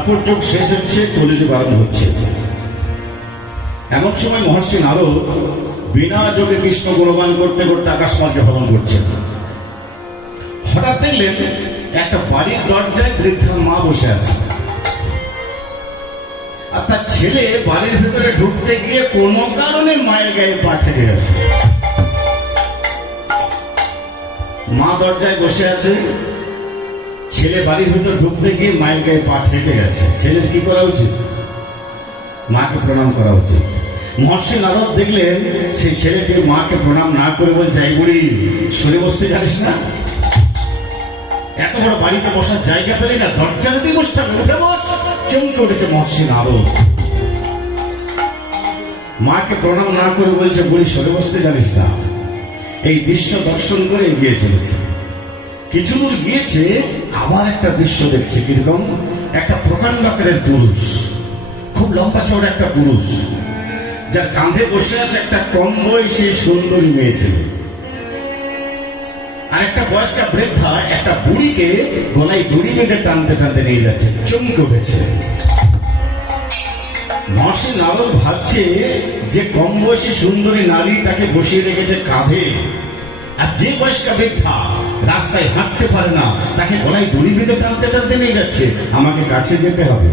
তারপর যোগ শেষ হচ্ছে কলিযুগ আরম্ভ হচ্ছে। এমন সময় মহর্ষি নারদ বিনা যোগে কৃষ্ণ গুণগান করতে করতে আকাশ মার্গে ভ্রমণ করছেন। হঠাৎ দেখলেন একটা বাড়ির দরজায় বৃদ্ধা মা বসে আছে। আর তার ছেলে বাড়ির ভেতরে ঢুকতে গিয়ে কোনো কারণে মায়ের গায়ে পা ঠেকে গেছে। মা দরজায় বসে আছে। ছেলে বাড়ির ভিতর ঢুকতে গিয়ে মায়ের গায়ে পা ঠেকে গেছে। ছেলের কি করা উচিত? মাকে প্রণাম করা উচিত। মহর্ষি নারদ দেখলেন সেই ছেলেটি মাকে প্রণাম না করে বলছে, এই বুড়ি সরে বসতে জানিস না? এত বড় বাড়িতে বসার জায়গা পেলি না, দরজা যদি বসতে উঠে বস চমকে উঠেছে মহর্ষি নারদ। মাকে প্রণাম না করে বলছে, বুড়ি সরে বসতে জানিস না। এই দৃশ্য দর্শন করে এগিয়ে চলেছে। কিছু দূর গিয়েছে আবার একটা দৃশ্য দেখছে, কীরকম? একটা প্রকাণ্ড আকারের পুরুষ, খুব লম্বা চড়া একটা পুরুষ, যার কাঁধে বসে আছে একটা কম বয়সী সুন্দরী মেয়ে আর একটা বয়স্কা বৃদ্ধা একটা বুড়িকে গলায় দড়ি বেঁধে টানতে টানতে নিয়ে যাচ্ছে, চমকে উঠেছে। মহর্ষি নারদ ভাবছে যে কম বয়সী সুন্দরী নারী তাকে বসিয়ে রেখেছে কাঁধে। আর যে বয়স্কা বৃদ্ধা রাস্তায় হাঁটতে পারে না। তাকে গলায় দড়ি বেঁধে টানতে টানতে নিয়ে যাচ্ছে। আমাকে কাছে যেতে হবে।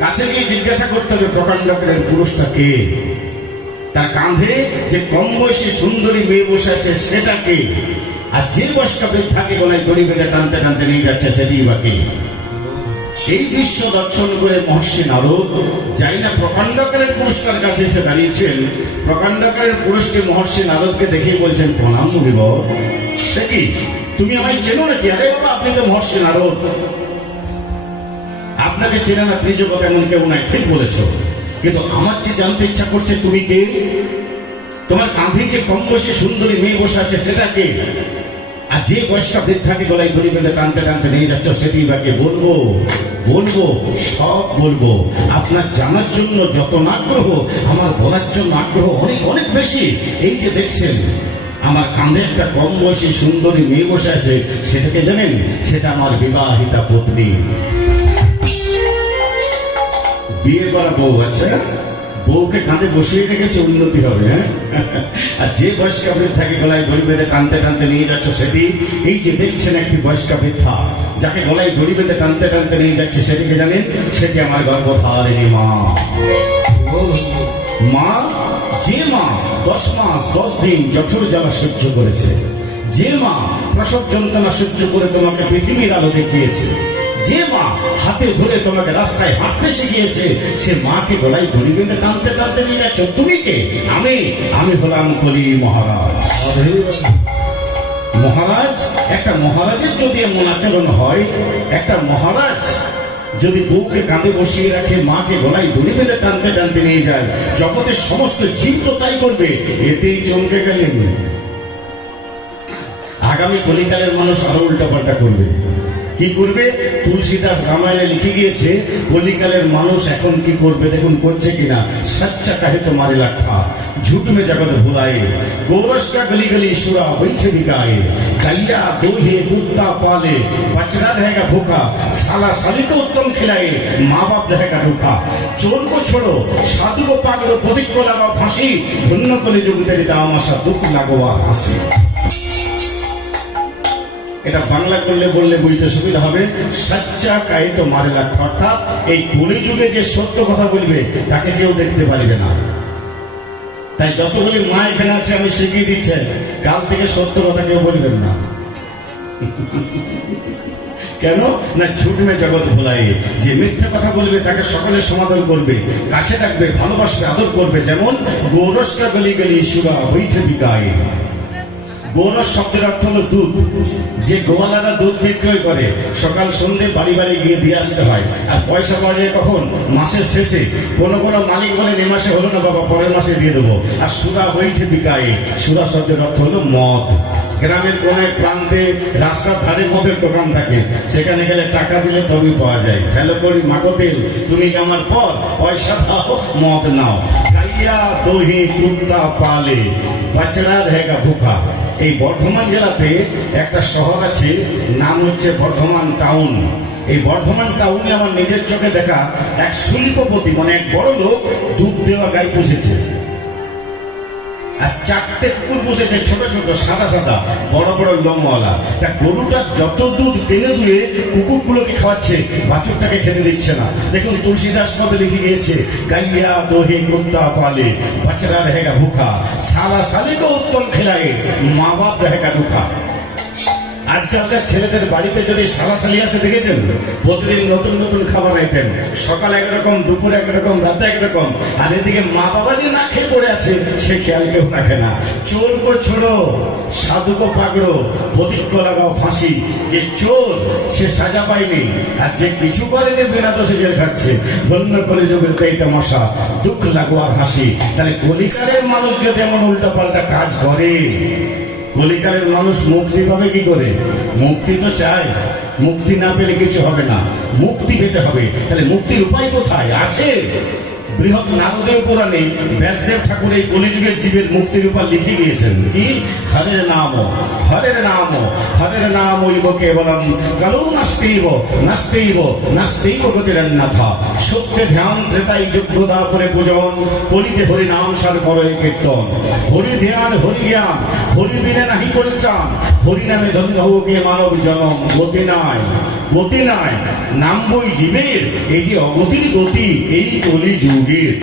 কাছে গিয়ে জিজ্ঞাসা করতে হবে প্রকাণ্ডকের পুরুষটা কে? তার কাঁধে যে কম বয়সী সুন্দরী মেয়ে বসে আছে সেটাকে আর যে বয়সটা বৃদ্ধাকে গলায় দড়ি বেঁধে টানতে টানতে নিয়ে যাচ্ছে, সেটি বা কে? সেই দৃশ্য দর্শন করে মহর্ষি নারদ যাই না প্রকাণ্ডকারের পুরস্কার কাছে এসে দাঁড়িয়েছেন। প্রকাণ্ডকারের পুরুষকে মহর্ষি নারদকে দেখেই বলছেন, প্রণাম মুড়িব সে কি? তুমি আমায় চেনো নাকি? আরে বাবা, আপনি তো মহর্ষি নারদ। আপনাকে চেনে না ত্রিজগৎ এমন কেউ নাই, ঠিক বলেছ। কিন্তু আমার যে জানতে ইচ্ছা করছে, তুমি কে? তোমার কাঁধে যে কম বয়সী সুন্দরী মেয়ে বসে আছে, সেটা কে? যে বয়সটা বৃদ্ধাকে গলায় দড়ি বেঁধে টানতে টানতে নিয়ে যাচ্ছ, সেটি বাকে বলব? বলব, সব বলব। আপনার জানার জন্য যত আগ্রহ, আমার বলার জন্য আগ্রহ অনেক অনেক বেশি। এই যে দেখছেন, আমার কাঁধে একটা কম বয়সী সুন্দরী মেয়ে বসে আছে সেটাকে জানেন? সেটা আমার বিবাহিতা পত্নী। বিয়ে করা বউ আছে? বউকে কাঁধে বসিয়ে রেখেছে উন্নতি হবে হ্যাঁ? আর যে বয়স্কা থাকে গলায় দড়ি বেঁধে টানতে টানতে নিয়ে যাচ্ছ সেটি, এই যে দেখছেন একটি বয়স্কা বৃদ্ধা, যাকে গলায় দড়ি বেঁধে টানতে টানতে নিয়ে যাচ্ছে সেটিকে জানেন, সেটি আমার গর্ভধারিণী মা। মা, যে মা দশ মাস, দশ দিন জঠর জ্বালা সহ্য করেছে, যে মা প্রসব যন্ত্রণা সহ্য করে তোমাকে পৃথিবীর আলো দেখিয়েছে, যে মা হাতে ধরে তোমাকে রাস্তায় হাঁটতে শিখিয়েছে। সে মাকে গলায় ধরি বেঁধে টানতে টানতে নিয়ে যাচ্ছ। তুমি কে? আমি আমি হলাম কলি মহারাজ। মহারাজ, একটা মহারাজের যদি এমন আচরণ হয়, একটা মহারাজ যদি বউকে কাঁধে বসিয়ে রাখে, মাকে গলায় দড়ি বেঁধে টানতে টানতে নিয়ে যায়, জগতের সমস্ত জীব তো তাই করবে, এতেই চমকে গেলেন। আগামী কলিকালের মানুষ আরও উল্টাপাল্টা করবে। কি করবে তুলসীদাস রামায়ণে লিখে গিয়েছে কলিকালের মানুষ এখন কি করবে দেখুন করছে কিনা সচ্চা কাহে তো মারে লাঠা झूठ में जगत भुलाए गोरस का गली गली सुरा वैठ बिकाए गैया दोहे कुत्ता पाले बचड़ा रहेगा भूखा साला साली को उत्तम खिलाए माँ बाप रहेगा भूखा चोर को छोड़ो साधु को पागलो पथिक को लगाओ फांसी ধন্য করে যুগদের দাম আসা দুঃখ লাগোয়া হাসি এটা বাংলা করলে বললে বুঝতে সুবিধা হবে। সচ্চা কায়িত মারেলা অর্থাৎ এই কলিযুগে যে সত্য কথা বলবে, তাকে কেউ দেখতে পারবে না। তাই যতগুলি মা এখানে আছে, আমি শিখিয়ে দিচ্ছেন কাল থেকে সত্য কথা কেউ বলবেন না। কেন? না ঝুটমে জগৎ ভোলাই যে মিথ্যা কথা বলবে, তাকে সকলে সমাধান করবে, কাছে ডাকবে ভালোবাসবে, আদর করবে। যেমন গৌরস্কা গলি গলি সুরা বৈঠে বিকায়। গোয়ালার শব্দের অর্থ হলো দুধ। যে গোয়ালারা দুধ বিক্রয় করে, সকাল সন্ধ্যে বাড়ি বাড়ি গিয়ে দিয়ে আসতে হয়। আর পয়সা পাওয়া যায় কখন? মাসের শেষে। কোনো কোনো মালিক বলে, এ মাসে হলো না বাবা, পরের মাসে দিয়ে দেবো। আর সুরা হয়েছে বিকায়ে। সুরা শব্দের অর্থ হলো মদ। গ্রামের কোন এক প্রান্তে, রাস্তার ধারে মদের দোকান থাকে। সেখানে গেলে টাকা দিলে তবে পাওয়া যায়। খেলো করি মাগতে তুমি আমার পর পয়সা দাও, মদ নাও। খাইয়া দোহে পালে। বাচ্চারা রেগা হ্যাঁ ভুখা। এই বর্ধমান জেলাতে একটা শহর আছে, নাম হচ্ছে বর্ধমান টাউন। এই বর্ধমান টাউনে আমার নিজের চোখে দেখা এক শিল্পপতি মানে এক বড় লোক দুধ দেওয়া গাই পুষেছে। আর চারটে কুকুর বসেছে ছোট ছোট, সাদা সাদা, বড় বড় লম্বাওয়ালা। তা গরুটা যত দুধ টেনে দিয়ে কুকুরগুলোকে খাওয়াচ্ছে, বাছুরটাকে খেতে দিচ্ছে না। দেখুন, তুলসীদাস কবে লিখে গিয়েছে গাইয়া দোহে কুত্তা পালে, বাচ্চারা রেহেগা ভুখা সালা সালে তো উত্তম খেলায়, মা বাপ রেহেগা ভুখা আজকালকার ছেলেদের বাড়িতে যদি সালাসালি আসে, দেখেছেন? প্রতিদিন নতুন নতুন খাবার আইটেম। সকাল একরকম, দুপুর একরকম, রাতে একরকম। আর এদিকে মা বাবা যে না খেয়ে পড়ে আছে, সে খেয়াল কেউ রাখে না। চোর কো ছোড়ো, সাধু কো পাগড়ো প্রতিজ্ঞ লাগাও ফাঁসি। যে চোর, সে সাজা পায়নি। আর যে কিছু করেনি বিনা দোষে জেল খাটছে। ধন্য করে যোগের তাই তামাশা দুঃখ লাগো আর হাসি। তাহলে কলিকারের মানুষ যদি এমন উল্টা পাল্টা কাজ করে কলিকালের মানুষ মুক্তি পাবে কি করে? মুক্তি তো চায়। মুক্তি না পেলে কিছু হবে না। মুক্তি পেতে হবে। তাহলে মুক্তির উপায় কোথায়? আছে। বৃহৎ নারদীয় পুরাণে ব্যাসদেব ঠাকুর এই কলিযুগের জীবের মুক্তির উপায় লিখে গিয়েছেন। কি? হরের নাম হরের নাম হরের নাম ঐব কেবলম। কালো নাস্তেইব নাস্তেইব নাস্তেইব গতিরন্নাথা সত্যে ধ্যান ত্রেতাই যোগ্যতা করে পূজন কলিতে হরি নাম সার করে কীর্তন। হরি ধ্যান, হরি জ্ঞান, হরি বিনে নাহি পরিত্রাণ। হরি নামে ধন্য হোক মানব জনম। গতি নাই গতি নাই। নাম বই জীবের, এই যে অগতির গতি, এই কলি যুগের